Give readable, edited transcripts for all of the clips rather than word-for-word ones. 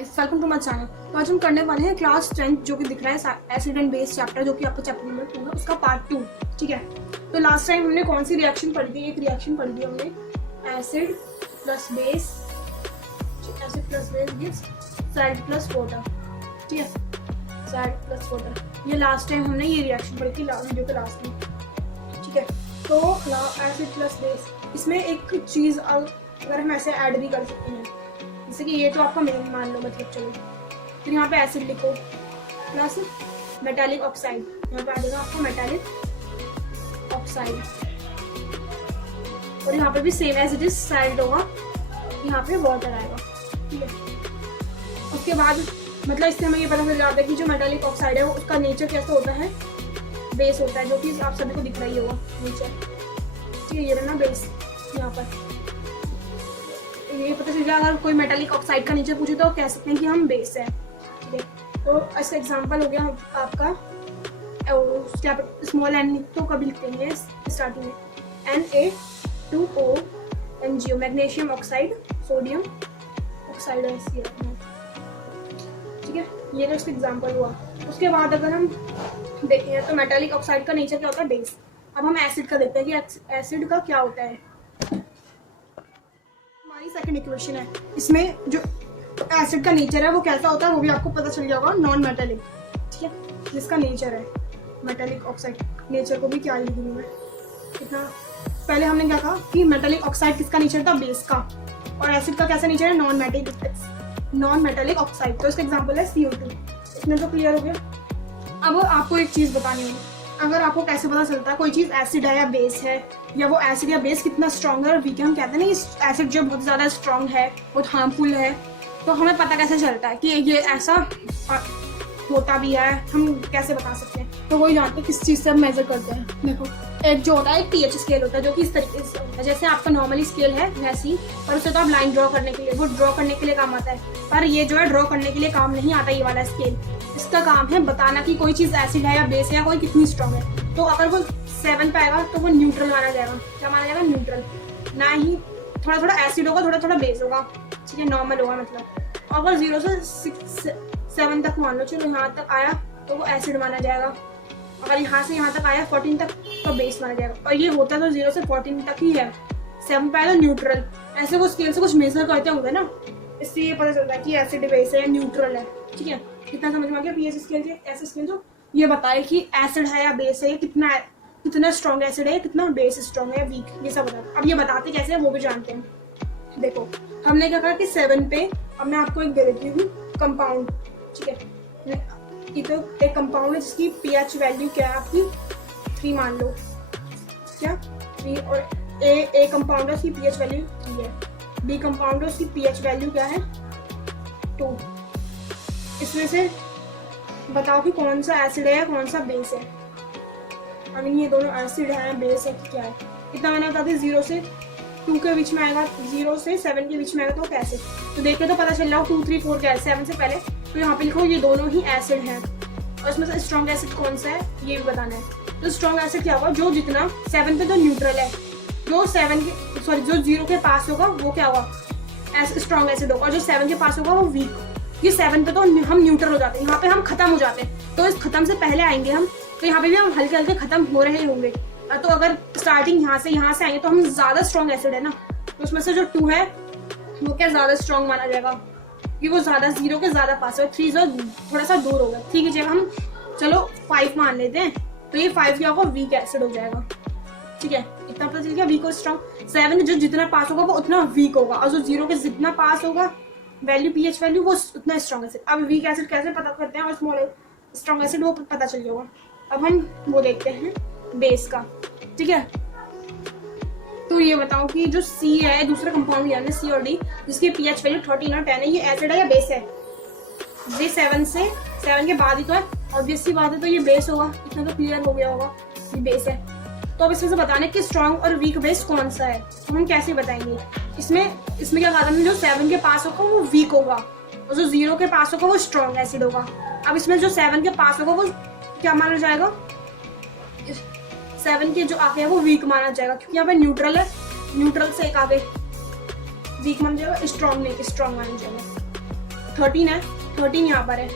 Welcome to my channel. तो आज हम करने वाले हैं क्लास 10 जो कि दिख रहा है एसिड एंड बेस चैप्टर, जो कि आपका चैप्टर नंबर 2 है, उसका पार्ट 2। ठीक है, तो लास्ट टाइम हमने कौन सी रिएक्शन पढ़ी थी? एक रिएक्शन पढ़ी थी हमने, acid plus base, acid plus base gives salt plus water. ठीक है, सॉल्ट प्लस वाटर, ये लास्ट टाइम हमने ये रिएक्शन पढ़ी थी वीडियो के लास्ट में। ठीक है, तो एसिड प्लस बेस, इसमें एक चीज़ अगर हम ऐसे ऐड भी कर सकते हैं, जैसे कि ये तो आपका मेन मान लो, मतलब चलो, फिर यहाँ पे एसिड लिखो प्लस मेटालिक ऑक्साइड, यहाँ पे आ जाएगा आपको मेटालिक ऑक्साइड, और यहाँ पे भी same as it is salt होगा, यहाँ पे वाटर आएगा। ठीक है, उसके बाद मतलब इससे हमें ये पता चल जाता है कि जो मेटालिक ऑक्साइड है वो उसका नेचर कैसा होता है, बेस होता है, जो कि आप सभी को दिख रही होगा नेचर। ठीक है, ये रहना बेस, यहाँ पर ये पता चल जाएगा। अगर कोई मेटालिक ऑक्साइड का नेचर पूछे तो कह सकते हैं कि हम बेस है। ठीक है, तो इसका एग्जांपल हो गया आपका स्मॉल एन, तो कभी लिखते हैं स्टार्टिंग में Na2O MgO, magnesium oxide, sodium oxide है। ठीक है, ये तो इसका एग्जांपल हुआ। उसके बाद अगर हम देखें तो मेटालिक ऑक्साइड का नेचर क्या होता है, बेस। अब हम एसिड का देखते हैं कि एसिड का क्या होता है। सेकंड इक्वेशन है, इसमें जो एसिड का नेचर है वो कैसा होता है वो भी आपको पता चल जाएगा, नॉन मेटालिक। ठीक है, जिसका नेचर है मेटालिक ऑक्साइड, नेचर को भी क्या लिखूंगी मैं इतना। पहले हमने क्या कहा कि मेटालिक ऑक्साइड किसका नेचर था, बेस का, और एसिड का कैसा नेचर है, नॉन मेटालिक ऑक्साइड। तो इसका एग्जांपल है CO2। इसमें तो क्लियर हो गया। अब आपको एक चीज बतानी होगी, अगर आपको कैसे पता चलता है कोई चीज़ एसिड है या बेस है, या वो एसिड या बेस कितना स्ट्रॉन्ग है और वीक है। हम कहते हैं ना एसिड जो बहुत ज़्यादा स्ट्रॉन्ग है, बहुत हार्मफुल है, तो हमें पता कैसे चलता है कि ये ऐसा होता भी है, हम कैसे बता सकते हैं? तो वही जानते हैं किस चीज़ से हम मेजर करते हैं। देखो, एक जो होता है एक pH स्केल होता है, जो कि इस तरीके से होता है जैसे आपका नॉर्मली स्केल है वैसे ही, और उसे तो आप लाइन ड्रॉ करने के लिए, वो ड्रॉ करने के लिए काम आता है, पर ये जो है ड्रॉ करने के लिए काम नहीं आता ये वाला स्केल। इसका काम है बताना कि कोई चीज़ एसिड है या बेस है या कोई कितनी स्ट्रॉन्ग है। तो अगर वो 7 पे आएगा तो वो न्यूट्रल माना जाएगा। क्या माना जाएगा? न्यूट्रल। ना ही थोड़ा थोड़ा एसिड होगा, थोड़ा थोड़ा बेस होगा। ठीक है, नॉर्मल होगा मतलब। अगर 0 से 7 तक मान लो, चलो यहाँ तक आया तो वो एसिड माना जाएगा। अगर यहाँ से यहाँ तक आया 14 तक तो बेस माना जाएगा। और ये होता है तो 0 से 14 तक ही है। 7 पे आया तो न्यूट्रल। ऐसे वो स्केल से कुछ मेजर करते होंगे ना, इससे ये पता चलता है कि एसिड बेस है या न्यूट्रल है। ठीक है, कितना समझ में आ गया? pH स्केल के ऐसे स्केल जो ये बताए कि एसिड है या बेस है, कितना स्ट्रॉन्ग एसिड है, कितना बेस स्ट्रॉन्ग है, वीक, ये सब बताते। अब ये बताते कैसे है वो भी जानते हैं। देखो, हमने क्या कहा कि 7 पे, अब मैं आपको एक दे देती हूँ कंपाउंड। ठीक है, ये तो एक कंपाउंड है जिसकी pH वैल्यू क्या है आपकी 3 मान लो, क्या 3, और ए कंपाउंड है उसकी pH वैल्यू 3 है, बी कंपाउंड है उसकी pH वैल्यू क्या है 2। इसमें से बताओ कि कौन सा एसिड है या कौन सा बेस है। आई मीन ये दोनों एसिड है, बेस है, क्या है? इतना मैंने बता दी। 0 से 2 के बीच में आएगा, 0 से 7 के बीच में आएगा तो कैसे? तो देख के तो पता चल रहा हो 2, 3, 4 क्या है 7 से पहले। तो यहाँ पे लिखो ये दोनों ही एसिड हैं, और इसमें से स्ट्रॉन्ग एसिड कौन सा है ये भी बताना है। तो स्ट्रॉन्ग एसिड क्या होगा, जो जितना 7 पे तो न्यूट्रल है, जो 0 के पास होगा वो क्या होगा, स्ट्रॉन्ग एसिड होगा, और जो 7 के पास होगा वो वीक। ये 7 पे तो हम न्यूट्रल हो जाते हैं, यहाँ पे हम खत्म हो जाते हैं। तो इस खत्म से पहले आएंगे हम, तो यहाँ पे भी हम हल्के हल्के खत्म हो रहे होंगे। तो अगर स्टार्टिंग यहाँ से आएंगे तो हम ज्यादा स्ट्रॉन्ग एसिड है ना, तो उसमें से जो 2 है वो क्या ज्यादा स्ट्रॉन्ग माना जाएगा, कि वो ज्यादा 0 के ज्यादा पास है। 3 जो थोड़ा सा दूर होगा। ठीक है, जब हम चलो 5 मान लेते हैं, तो ये 5 क्या होगा, वीक एसिड हो जाएगा। ठीक है, इतना पता चल गया, वीक और स्ट्रॉन्ग। 7 जो जितना पास होगा वो उतना वीक होगा, और जो 0 के जितना पास होगा वैल्यू pH वैल्यू वो उतना स्ट्रॉन्ग एसिड। अब वीक एसिड कैसे पता करते हैं, और स्मॉल स्ट्रॉन्ग एसिड वो पता चल जाएगा। अब हम वो देखते हैं बेस का। ठीक है, तो ये बताओ कि जो C है, दूसरा कंपाउंड लिया हमने C और D, जिसकी pH वैल्यू 13 और 10 है, ये एसिड है या बेस है? ये 7 के बाद ही तो है, ऑब्वियस सी बात है, तो ये बेस होगा। इतना तो क्लियर हो गया होगा, ये बेस है। तो अब इसमें से बताना है कि स्ट्रॉन्ग और वीक बेस कौन सा है, तो हम कैसे बताएंगे? इसमें क्या कहा था, जो 7 के पास होगा वो वीक होगा, और जो 0 के पास होगा वो स्ट्रॉन्ग एसिड होगा। अब इसमें जो 7 के पास होगा वो क्या माना जाएगा, 7 के जो आगे है वो वीक माना जाएगा, क्योंकि यहाँ पे न्यूट्रल है, न्यूट्रल से एक आगे वीक माना जाएगा, स्ट्रॉन्ग नहीं, स्ट्रॉन्ग माना जाएगा। 13 है, 13 यहाँ पर है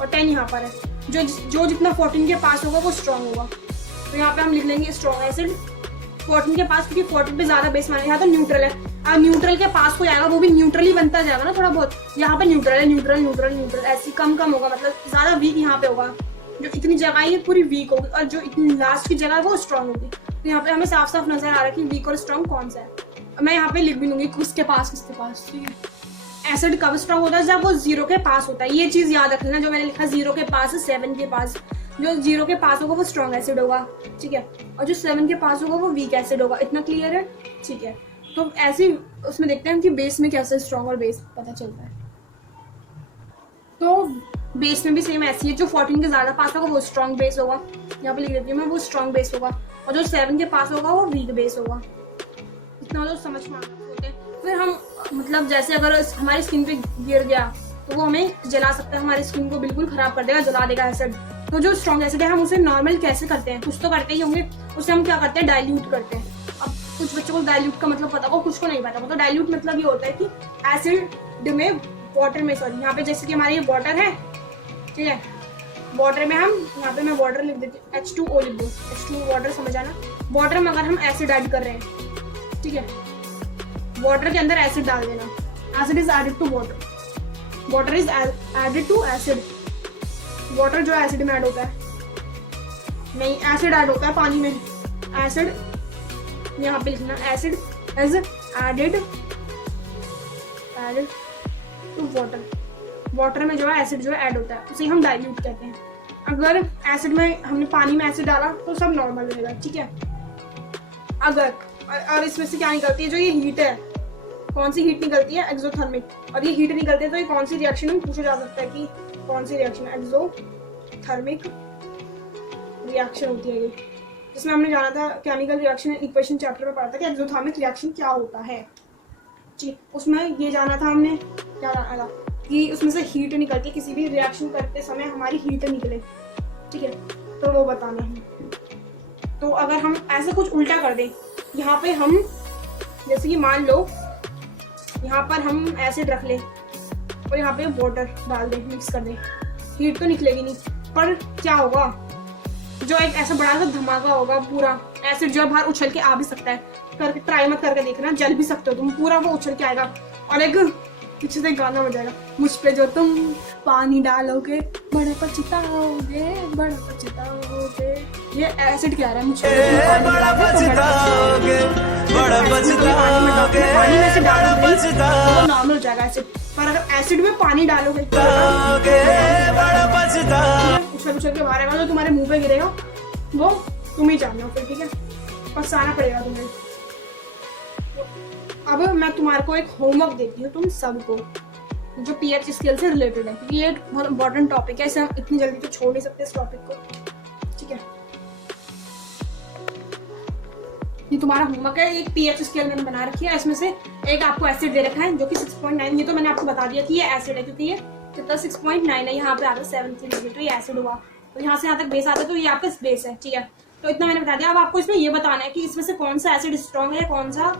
और 10 यहाँ पर है। जो जितना 14 के पास होगा वो स्ट्रॉन्ग होगा। तो यहाँ पे हम लिख लेंगे स्ट्रॉन्ग एसिड 14 के पास, क्योंकि 14 पे ज्यादा बेस माना। यहाँ तो न्यूट्रल है, अब न्यूट्रल के पास को जाएगा वो भी न्यूट्रल ही बनता जाएगा ना थोड़ा बहुत। यहाँ पे न्यूट्रल है, न्यूट्रल न्यूट्रल न्यूट्रल ऐसे कम होगा, मतलब ज्यादा वीक यहाँ पे होगा। जो इतनी जगह है पूरी वीक होगी और जो इतनी लास्ट की जगह है वो स्ट्रॉन्ग होगी। तो यहाँ पे हमें साफ साफ नजर आ रहा है कि वीक और स्ट्रॉन्ग कौन सा है। मैं यहाँ पे लिख भी लूंगी किसके पास। ठीक है, एसिड कब स्ट्रॉन्ग होता है? जब वो 0 के पास होता है। ये चीज याद रख लेना, जो मैंने लिखा 0 के पास, 7 के पास। जो 0 के पास होगा वो स्ट्रॉन्ग एसिड होगा, ठीक है, और जो 7 के पास होगा वो वीक एसिड होगा। इतना क्लियर है? ठीक है, तो ऐसे उसमें देखते हैं कि बेस में कैसे स्ट्रॉन्ग और बेस पता चलता है। तो बेस में भी सेम ऐसी है, जो 14 के ज्यादा पास होगा वो स्ट्रॉन्ग बेस होगा। यहाँ पे लिख देती हूँ मैं, वो स्ट्रॉन्ग बेस होगा, और जो 7 के पास होगा वो वीक बेस होगा। इतना तो समझ में होते हैं। फिर हम मतलब जैसे अगर हमारी स्किन पे गिर गया तो वो हमें जला सकता है, हमारी स्किन को बिल्कुल खराब कर देगा, जला देगा एसिड। तो जो स्ट्रॉन्ग एसिड है हम उसे नॉर्मल कैसे करते हैं? कुछ तो करते ही होंगे। उसे हम क्या करते हैं? डाइल्यूट करते हैं। अब कुछ बच्चों को डाइल्यूट का मतलब पता होगा, कुछ को नहीं पता। तो डाइल्यूट मतलब ये होता है कि एसिड में वाटर में, सॉरी यहाँ पे जैसे कि हमारी ये वाटर है, ठीक है, वाटर में हम यहाँ पे मैं वाटर लिख देती हूँ, H2O लिख दो, H2O वाटर, समझ आना। वाटर में अगर हम एसिड ऐड कर रहे हैं, ठीक है, वाटर के अंदर एसिड डाल देना। Acid is added to water, water is added to acid. Water जो एसिड में ऐड होता है, नहीं, एसिड ऐड होता है पानी में। एसिड यहाँ पे लिखना, acid is added to water. Water में जो है एसिड जो है ऐड होता है, उसे हम डाइल्यूट कहते हैं। अगर एसिड में हमने पानी में एसिड डाला तो सब नॉर्मल रहेगा, ठीक है। अगर और इसमें से क्या निकलती है? जो ये हीट है, कौन सी हीट निकलती है? एक्सोथर्मिक। और ये हीट निकलती है तो ये कौन सी रिएक्शन में पूछा जा सकता है कि कौन सी रिएक्शन? एक्सोथर्मिक रिएक्शन होती है ये, जिसमें हमने जाना था केमिकल रिएक्शन इक्वेशन चैप्टर में पढ़ा था कि एक्सोथर्मिक रिएक्शन क्या होता है। जी, उसमें ये जाना था हमने, क्या जाना था कि उसमें से हीट निकलती है, किसी भी रिएक्शन करते समय हमारी हीट निकले, ठीक है, तो वो बताना है। तो अगर हम ऐसा कुछ उल्टा कर दें, यहाँ पे हम जैसे कि मान लो यहाँ पर हम एसिड रख लें और यहाँ पे वाटर डाल दें, मिक्स कर दें, हीट तो निकलेगी नहीं, पर क्या होगा? जो एक ऐसा बड़ा सा धमाका होगा, पूरा एसिड जो है बाहर उछल के आ भी सकता है। करके ट्राई मत करके देखना, जल भी सकते हो तुम, पूरा वो उछल के आएगा। और एक पीछे से गाना बजाएगा, मुझ पे जो तुम पानी डालोगे बड़े पछताओगे, बड़ा पछताओगे। ये एसिड कह रहा है, मुझ पे बड़ा पछताओगे, बड़ा पछताओगे, पानी में से डालोगे तो वो नॉर्मल हो जाएगा एसिड। पर अगर एसिड में पानी डालोगे बड़ा पछताओगे, उछल के बाहर आएगा, जो तुम्हारे मुंह पे गिरेगा वो तुम ही जानना फिर, ठीक है, पछताना पड़ेगा तुम्हें। अब मैं तुम्हारे को एक होमवर्क देती हूँ तुम सबको, जो पीएच स्केल से रिलेटेड है, क्योंकि ये एक बहुत इंपॉर्टेंट टॉपिक है, इसे हम इतनी जल्दी तो छोड़ नहीं सकते इस टॉपिक को, ठीक है। ये तुम्हारा होमवर्क है, एक पीएच स्केल मैंने बना रखी है, इसमें से एक आपको एसिड दे रखा है जो कि 6.9, ये तो मैंने आपको बता दिया कि ये एसिड है, क्योंकि ये कितना 6.9 है, यहाँ पे आता है 7 तो ये एसिड हुआ, तो यहाँ से यहाँ तक बेस आता है, तो ये आपका बेस है, ठीक है। तो इतना मैंने बता दिया। अब आपको इसमें ये बताना है कि इसमें से कौन सा एसिड स्ट्रॉन्ग है, कौन सा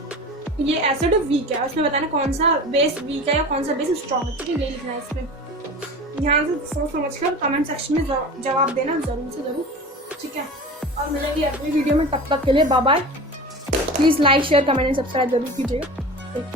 ये एसिड वीक है, उसमें बताना कौन सा बेस वीक है या कौन सा बेस स्ट्रॉन्ग है, ठीक है, ये लिखना है इसमें। ध्यान से सोच समझ कर कमेंट सेक्शन में जवाब देना जरूर से जरूर, ठीक है। और मिलेगी अगली वीडियो में, तब तक के लिए bye bye. Please like share comment and subscribe जरूर कीजिएगा। ठीक है।